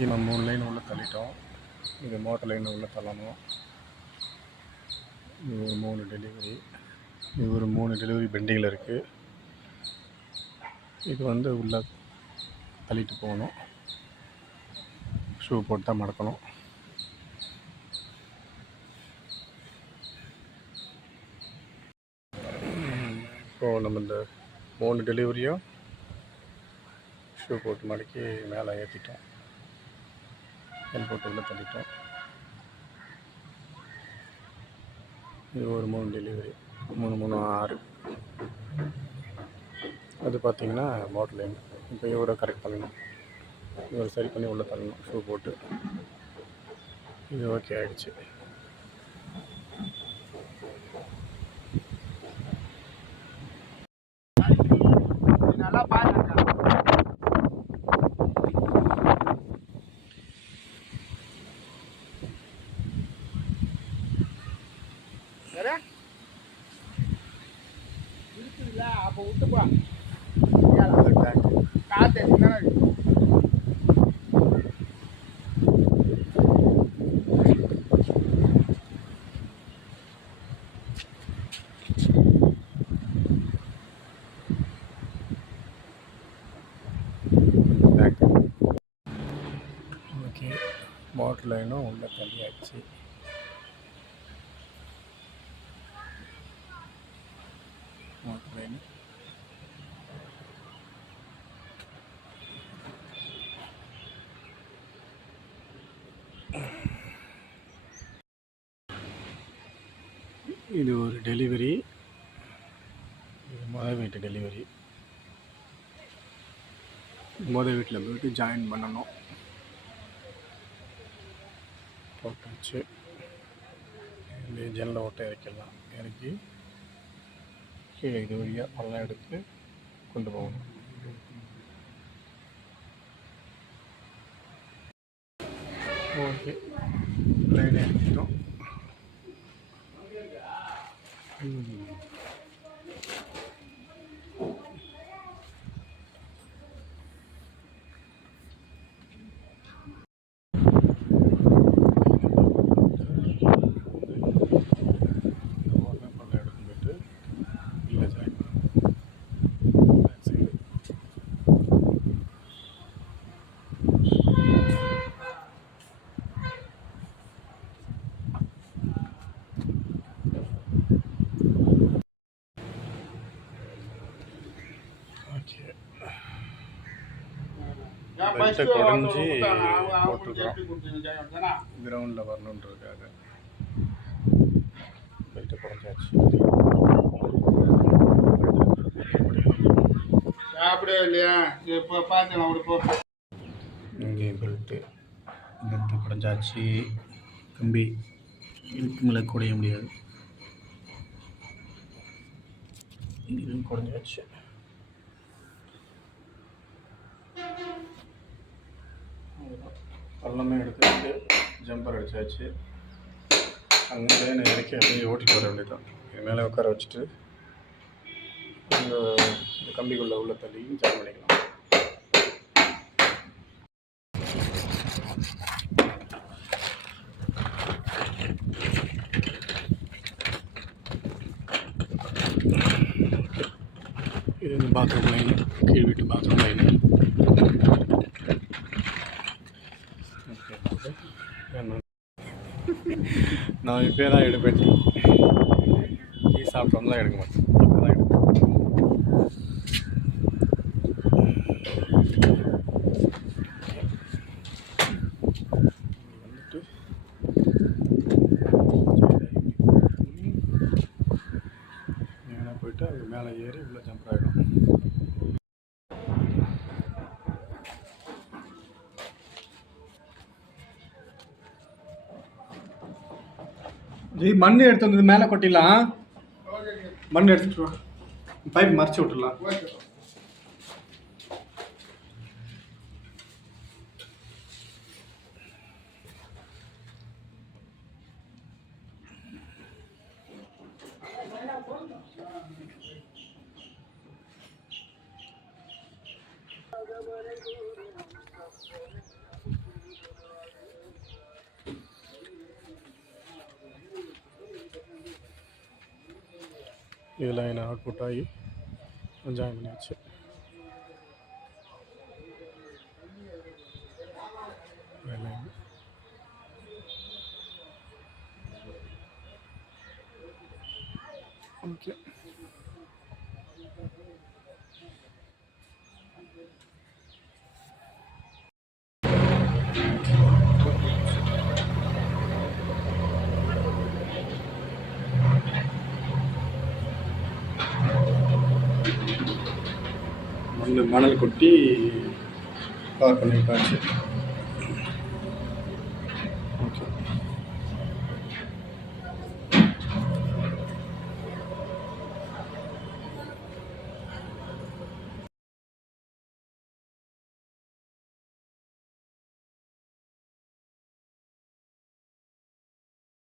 நம்ம மூணு லைன் உள்ள தள்ளிட்டோம். இது மோட்டர் லைன் உள்ள தள்ளணும். இது ஒரு மூணு டெலிவரி இது ஒரு மூணு டெலிவரி பெண்டிங்கில் இருக்குது இது வந்து உள்ள தள்ளிட்டு போகணும். ஷூ போட்டு தான் மடக்கணும். இப்போது நம்ம இந்த மூணு டெலிவரியும் ஷூ போட்டு மடக்கி மேலே ஏற்றிட்டோம் எல் போட்டு உள்ள தள்ளிட்டோம். இது ஒரு மூணு டெலிவரி மூணு மூணு ஆறு. அது பார்த்தீங்கன்னா மோட்டர் லைன் இப்போ இவரை கரெக்ட் பண்ணணும். இவரை சரி பண்ணி உள்ளே தள்ளணும் ஷூ போட்டு. இது ஓகே ஆகிடுச்சு நல்லா பாருங்க. இருக்குல்ல அப்போ விட்டுப்பா. காற்று மோட்டர் லைனும் உள்ளே தள்ளியாச்சு மோட்டர் லைன் இது ஒரு டெலிவரி இது முதல் வீட்டு டெலிவரி மொதல் வீட்டில் போயிட்டு ஜாயின் பண்ணணும் வச்சு இந்த ஜன்னல் ஓட்டை இறக்கிடலாம். இறக்கி கீழே இது வழியாக பள்ளம் எடுத்து கொண்டு போகணும். ஓகே. லைன் இறக்கிட்டோம் ம். உடனே பள்ளம் எடுத்து போயிட்டு இல்லை ஜாயின் பண்ணணும் Back side. ஓகே. பெல்ட்டை குடஞ்சி போட்டிருக்கோம். கிரவுண்டில் வரணுன்றதுக்காக. பெல்ட்டை குறைஞ்சாச்சு. சாப்பிடவே இல்லையா? இப்போ பார்த்தேன் அப்படி போ இங்கே பெல்ட்டு. பெல்ட்டு குறைஞ்சாச்சு. கம்பி இதுக்கு மேலே குறைய முடியாது. இதுவும் குறைஞ்சாச்சு. பள்ளமே எடுத்துட்டு ஜம்பர் அடித்தாச்சு அங்கே நான் இறக்கி அப்படியே ஓட்டிட்டு வர வேண்டியதான் இது மேலே உட்கார வச்சுட்டு இந்த கம்பிக்குள்ளே உள்ள தள்ளி ஜாயின் பண்ணிக்கலாம். இது வந்து பாத்ரூம் லைன் கீழ் வீட்டு பாத்ரூம் லைன் நான் இப்போ தான் எடுப்பேன் டீ சாப்பிட்டோம்லாம் எடுக்க மாட்டேன் இப்போ தான் எடுப்பேன் போயிட்டு அது மேலே ஏறி உள்ள ஜம்ப் ஆகிடும் ஜெய் மண் எடுத்து வந்தது மேலே கொட்டிடலாம் மண் எடுத்துட்டு வா பைப் மறைச்சி விட்டுடலாம் Thank you. இதில் என்ன அவுட்புட் ஆகி ஜாயின் பண்ணியாச்சு லைன் ஓகே மண் மணல் கொட்டி கவர் பண்ணி